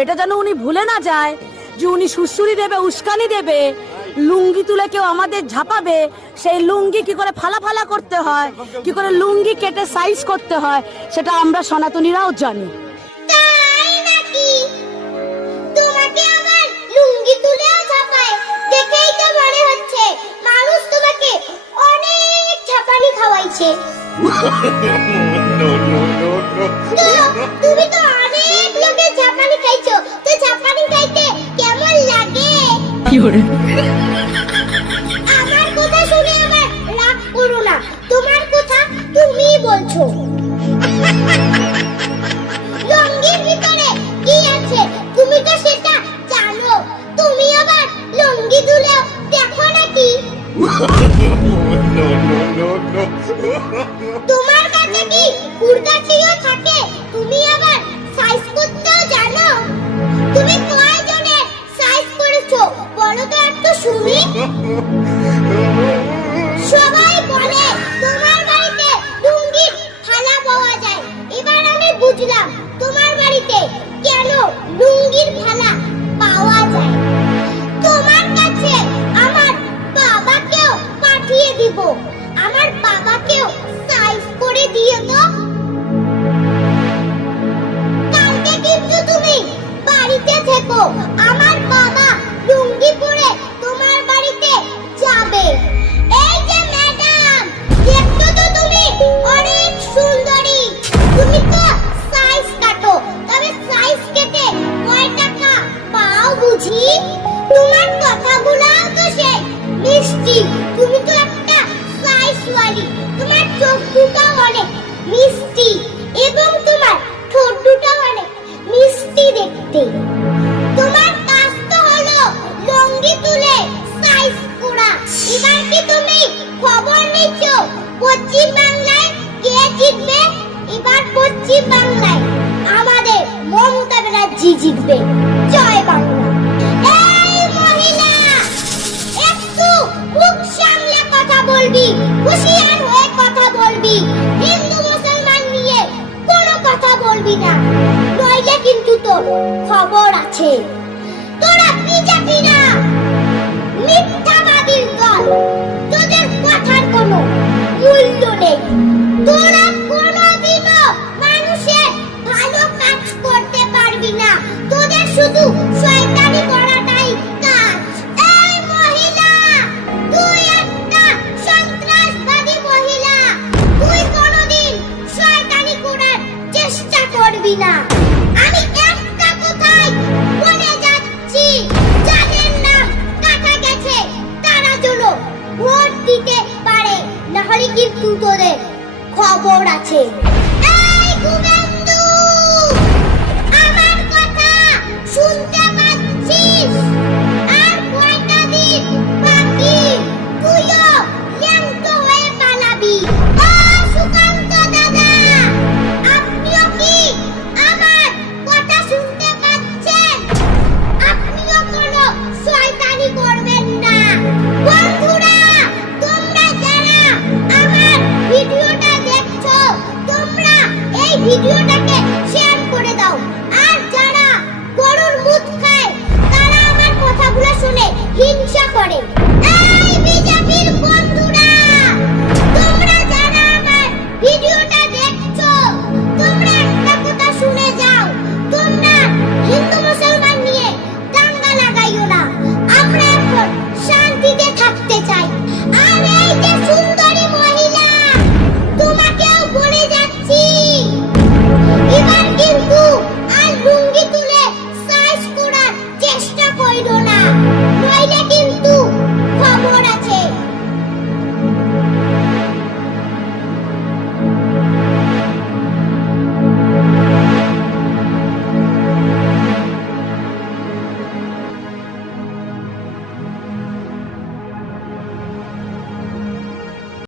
এটা যেন উনি ভুলে না যায় যে উনি সুশ্রুরি দেবে, উস্কানি দেবে, লুঙ্গি তুলে কেউ আমাদের ঝাপাবে, সেই লুঙ্গি কি করে ফালা ফালা করতে হয়, কি করে লুঙ্গি কেটে সাইজ করতে হয়, সেটা আমরা সনাতনীরাও জানি। তাই নাকি? তোমাকে আবার লুঙ্গি তুলেও ঝাপায়, দেখেই তো মনে হচ্ছে মানুষ তোমাকে অনেক ঝাপানি খাওয়াইছে। তো তুমি তো অনেক লোকের ঝাপানি খাইছো, তো ঝাপানি খাইতে কেমন লাগে? আমার কথা শুনে আমার রাগ করো না, তোমার কথা তুমিই বলছো। লুঙ্গির ভিতরে কি আছে তুমি তো সেটা জানো, তুমি আবার লুঙ্গি তুলেও দেখো নাকি? তোমার কাছে কি কুর্তা ছিও থাকে, তুমি আবার সাইজ করতেও জানো? তুমি কয়জনের সাইজ করেছো বলো তো একটু শুনি। সবাই বলে তোমার বাড়িতে লুঙ্গির থালা পাওয়া যায়, এবার আমি বুঝলাম তোমার বাড়িতে কেন লুঙ্গির থালা পাওয়া যায়। তোমার কাছে আমার বাবাকেও পাঠিয়ে দিব, আমার বাবাকেও সাইজ করে দিও তো। কালকে কিন্তু তুমি বাড়িতে থেকো, আমার বাবা লুঙ্গি পরে তোমার বাড়িতে যাবে। এই যে ম্যাডাম, দেখছো তো তুমি অনেক সুন্দরী, তুমি তো সাইজ কাটো, তবে সাইজ কেটে কয় টাকা পাও বুঝি? তোমার কথাগুলোও তো সেই মিষ্টি, তুমি তো একটা সাইজওয়ালি, তোমার চোখ দুটো অনেক মিষ্টি এবং তোমার ঠোঁট দুটো অনেক মিষ্টি দেখতে। তোমার কাজ তো হলো লুঙ্গি তুলে সাইজ করা। এবার কি তুমি খবর নিচ্ছো পশ্চিম বাংলায় কে জিতবে? এবার পশ্চিম বাংলায় আমাদের মমতা ব্যানার্জি জিতবে। জয় বাংলা। এই মহিলা, একটু মুখ সামলে কথা বলবি, হুঁশিয়ার হয়ে কথা বলবি, হিন্দু মুসলমান নিয়ে কোনো কথা বলবি না, নইলে কিন্তু তোর খবর আছে। তোরা বিজেপি না, মিথ্যাবাদীর দল, তোদের কথার কোনো মূল্য নেই। তোরা কোনোদিনও মানুষের ভালো কাজ করতে পারবি না, তোদের শুধু শয়তানি